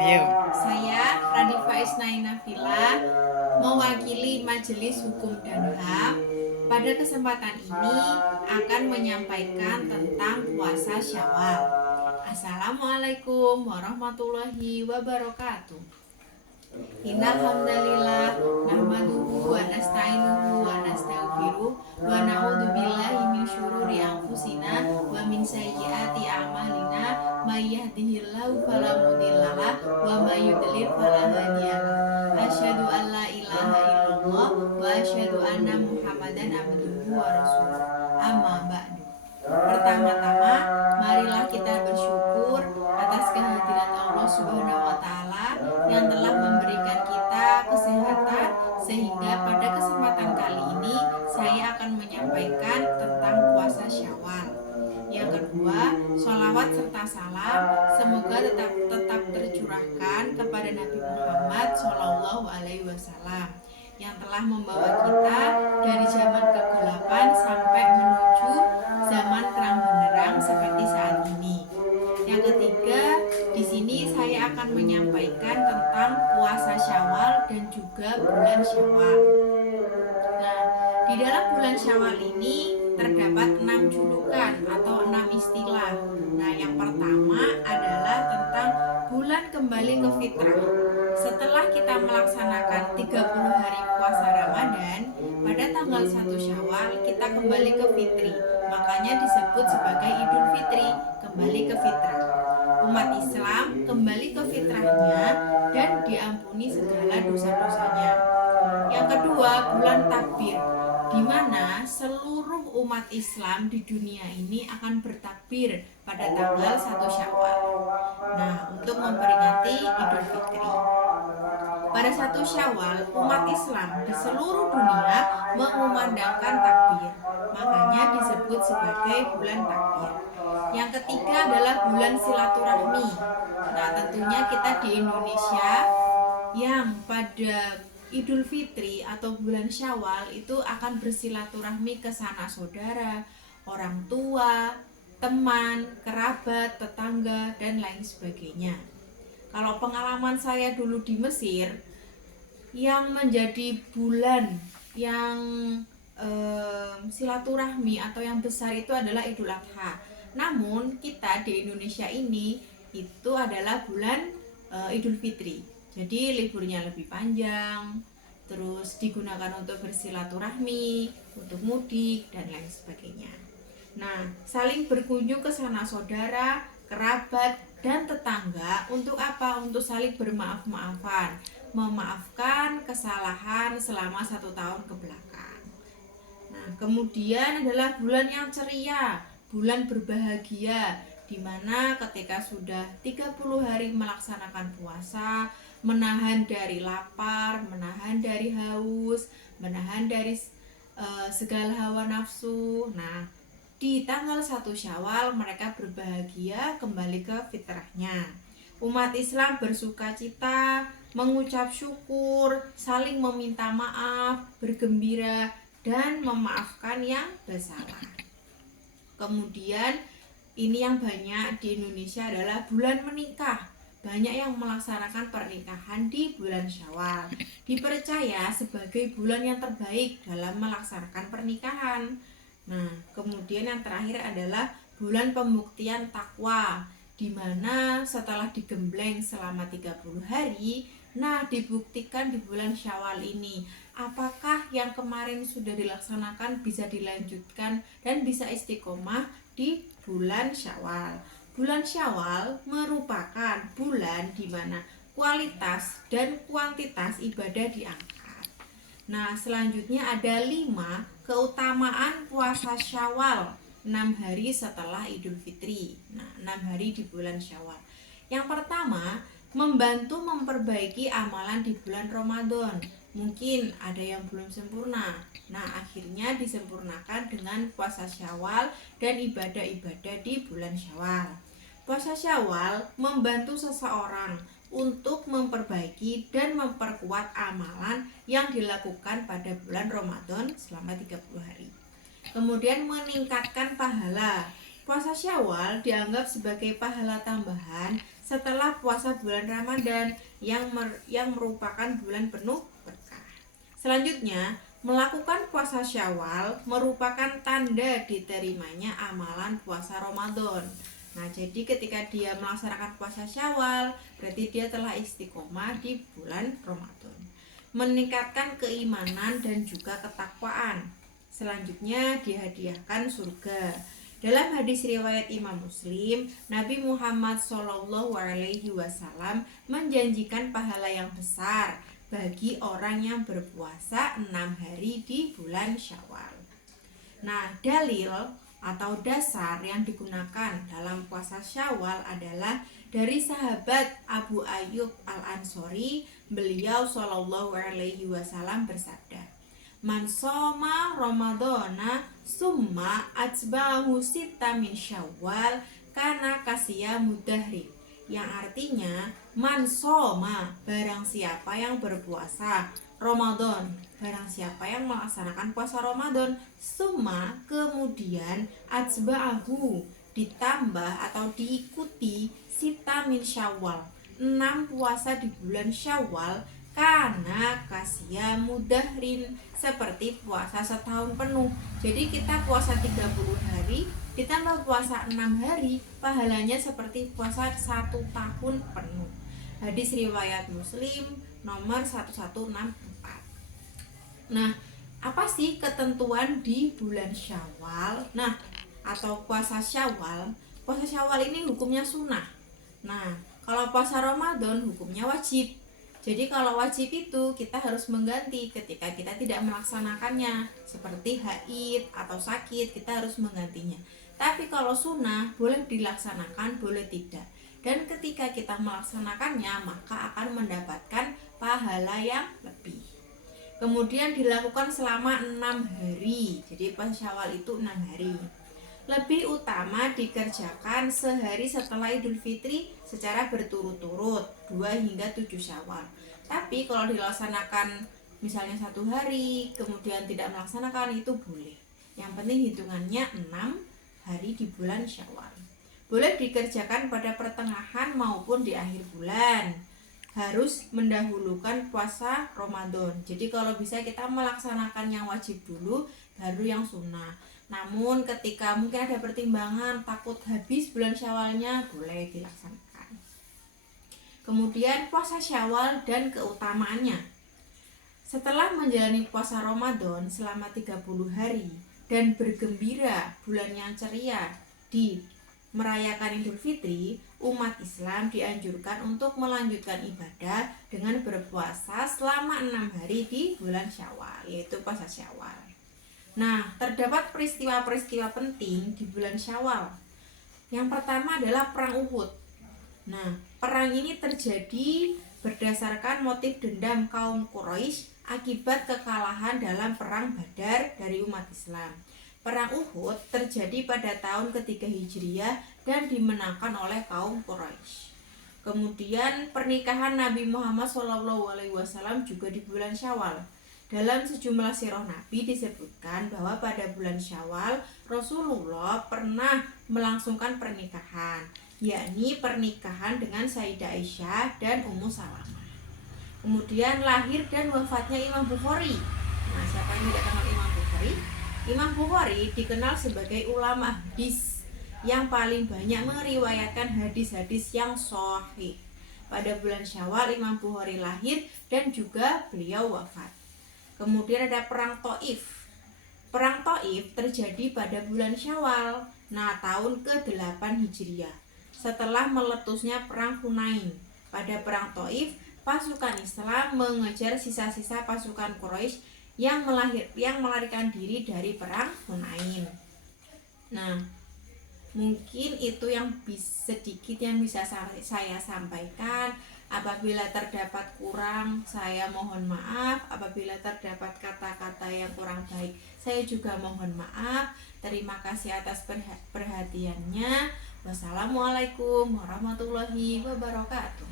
Ayo. Saya Radifa Isnainafila mewakili Majelis Hukum dan HAM. Pada kesempatan ini akan menyampaikan tentang puasa Syawal. Assalamualaikum warahmatullahi wabarakatuh. Innal hamdalillah nahmaduhu wa nasta'inuhu wa nastaghfiruh wa na'udzu billahi min syururi anfusina wa min sayyiati a'malina may yahdihillahu fala mudhillalah wa may yudlil fala hadiyalah. Asyhadu an la ilaha illallah wa asyhadu anna Muhammadan abduhu wa rasuluh. Amma ba'du. Pertama-tama, marilah kita bersyukur atas kehadiran Allah Subhanahu wa taala yang telah memberikan kita kesehatan sehingga pada kesempatan kali ini saya akan menyampaikan tentang puasa Syawal. Yang kedua, sholawat serta salam semoga tetap tercurahkan kepada Nabi Muhammad Shallallahu Alaihi Wasallam yang telah membawa kita dari zaman kegelapan sampai menuju zaman terang benderang seperti saat ini. Yang ketiga, di sini saya akan menyampaikan tentang puasa Syawal dan juga bulan Syawal. Nah, di dalam bulan Syawal ini terdapat 6 julukan atau 6 istilah. Nah, yang pertama adalah tentang bulan kembali ke fitrah. Setelah kita melaksanakan 30 hari puasa Ramadan, pada tanggal 1 Syawal kita kembali ke fitri. Makanya disebut sebagai Idul Fitri, kembali ke fitrah. Umat Islam kembali ke fitrahnya dan diampuni segala dosa-dosanya. Yang kedua, bulan takbir, di mana seluruh umat Islam di dunia ini akan bertakbir pada tanggal 1 Syawal. Nah, untuk memperingati Idul Fitri. Pada 1 Syawal, umat Islam di seluruh dunia mengumandangkan takbir. Makanya disebut sebagai bulan takbir. Yang ketiga adalah bulan silaturahmi. Nah, tentunya kita di Indonesia yang pada Idul Fitri atau bulan Syawal itu akan bersilaturahmi ke sanak saudara, orang tua, teman, kerabat, tetangga, dan lain sebagainya. Kalau pengalaman saya dulu di Mesir, yang menjadi bulan yang silaturahmi atau yang besar itu adalah Idul Adha. Namun kita di Indonesia ini itu adalah bulan Idul Fitri. Jadi liburnya lebih panjang, terus digunakan untuk bersilaturahmi, untuk mudik dan lain sebagainya. Nah, saling berkunjung ke sanak saudara, kerabat, dan tetangga untuk apa? Untuk saling bermaaf-maafan, memaafkan kesalahan selama 1 tahun ke belakang. Nah, kemudian adalah bulan yang ceria, bulan berbahagia, di mana ketika sudah 30 hari melaksanakan puasa, menahan dari lapar, menahan dari haus, menahan dari segala hawa nafsu. Nah, di tanggal 1 Syawal mereka berbahagia kembali ke fitrahnya. Umat Islam bersuka cita, mengucap syukur, saling meminta maaf, bergembira, dan memaafkan yang bersalah. Kemudian ini yang banyak di Indonesia adalah bulan menikah. Banyak yang melaksanakan pernikahan di bulan Syawal. Dipercaya sebagai bulan yang terbaik dalam melaksanakan pernikahan. Nah, kemudian yang terakhir adalah bulan pembuktian takwa, di mana setelah digembleng selama 30 hari, nah dibuktikan di bulan Syawal ini apakah yang kemarin sudah dilaksanakan bisa dilanjutkan dan bisa istiqomah di bulan Syawal. Bulan Syawal merupakan bulan di mana kualitas dan kuantitas ibadah diangkat. Nah, selanjutnya ada 5 keutamaan puasa Syawal 6 hari setelah Idul Fitri. Nah, 6 hari di bulan Syawal. Yang pertama, membantu memperbaiki amalan di bulan Ramadan. Mungkin ada yang belum sempurna. Nah, akhirnya disempurnakan dengan puasa Syawal dan ibadah-ibadah di bulan Syawal. Puasa Syawal membantu seseorang untuk memperbaiki dan memperkuat amalan yang dilakukan pada bulan Ramadan selama 30 hari. Kemudian meningkatkan pahala. Puasa Syawal dianggap sebagai pahala tambahan setelah puasa bulan Ramadan yang merupakan bulan penuh berkah. Selanjutnya, melakukan puasa Syawal merupakan tanda diterimanya amalan puasa Ramadan. Nah, jadi ketika dia melaksanakan puasa Syawal, berarti dia telah istiqomah di bulan Ramadan. Meningkatkan keimanan dan juga ketakwaan. Selanjutnya dihadiahkan surga. Dalam hadis riwayat Imam Muslim, Nabi Muhammad SAW menjanjikan pahala yang besar bagi orang yang berpuasa 6 hari di bulan Syawal. Nah, dalil atau dasar yang digunakan dalam puasa Syawal adalah dari sahabat Abu Ayyub Al-Ansori. Beliau Shallallahu Alaihi Wasallam bersabda, "Man shoma Ramadhana summa atba'ahu sitta min Syawal kana kasiyamu dahri." Yang artinya, man shoma, barang siapa yang berpuasa Ramadan, barang siapa yang melaksanakan puasa Ramadan, summa kemudian atba'ahu ditambah atau diikuti sita min Syawal, 6 puasa di bulan Syawal, karena kasia mudahrin, seperti puasa setahun penuh. Jadi kita puasa 30 hari ditambah puasa 6 hari, pahalanya seperti puasa 1 tahun penuh. Hadis riwayat Muslim nomor 1164. Nah, apa sih ketentuan di bulan Syawal? Nah, atau puasa Syawal. Puasa Syawal ini hukumnya sunnah. Nah, kalau puasa Ramadan hukumnya wajib. Jadi kalau wajib itu kita harus mengganti ketika kita tidak melaksanakannya, seperti haid atau sakit, kita harus menggantinya. Tapi kalau sunnah boleh dilaksanakan, boleh tidak. Dan ketika kita melaksanakannya, maka akan mendapatkan pahala yang lebih. Kemudian dilakukan selama 6 hari. Jadi puasa Syawal itu 6 hari. Lebih utama dikerjakan sehari setelah Idul Fitri secara berturut-turut 2 hingga 7 Syawal. Tapi kalau dilaksanakan misalnya 1 hari kemudian tidak melaksanakan, itu boleh. Yang penting hitungannya 6 hari di bulan Syawal. Boleh dikerjakan pada pertengahan maupun di akhir bulan. Harus mendahulukan puasa Ramadan. Jadi kalau bisa kita melaksanakan yang wajib dulu, baru yang sunnah. Namun ketika mungkin ada pertimbangan takut habis bulan Syawalnya, boleh dilaksanakan. Kemudian puasa Syawal dan keutamaannya. Setelah menjalani puasa Ramadan selama 30 hari dan bergembira bulan yang ceria di merayakan Idul Fitri, umat Islam dianjurkan untuk melanjutkan ibadah dengan berpuasa selama 6 hari di bulan Syawal, yaitu puasa Syawal. Nah, terdapat peristiwa-peristiwa penting di bulan Syawal. Yang pertama adalah Perang Uhud. Nah, perang ini terjadi berdasarkan motif dendam kaum Quraisy akibat kekalahan dalam Perang Badar dari umat Islam. Perang Uhud terjadi pada tahun ketiga Hijriah dan dimenangkan oleh kaum Quraisy. Kemudian pernikahan Nabi Muhammad SAW juga di bulan Syawal. Dalam sejumlah sirah Nabi disebutkan bahwa pada bulan Syawal Rasulullah pernah melangsungkan pernikahan, yakni pernikahan dengan Sayyidah Aisyah dan Ummu Salamah. Kemudian lahir dan wafatnya Imam Bukhari. Nah, siapa yang tidak kenal Imam Bukhari? Imam Bukhari dikenal sebagai ulama hadis yang paling banyak meriwayatkan hadis-hadis yang sahih. Pada bulan Syawal Imam Bukhari lahir dan juga beliau wafat. Kemudian ada Perang Taif. Perang Taif terjadi pada bulan Syawal, tahun ke-8 Hijriah. Setelah meletusnya Perang Hunain. Pada Perang Taif, pasukan Islam mengejar sisa-sisa pasukan Quraisy yang melarikan diri dari Perang Hunain. Nah, mungkin itu yang sedikit yang bisa saya sampaikan. Apabila terdapat kurang, saya mohon maaf. Apabila terdapat kata-kata yang kurang baik, saya juga mohon maaf. Terima kasih atas perhatiannya. Wassalamualaikum warahmatullahi wabarakatuh.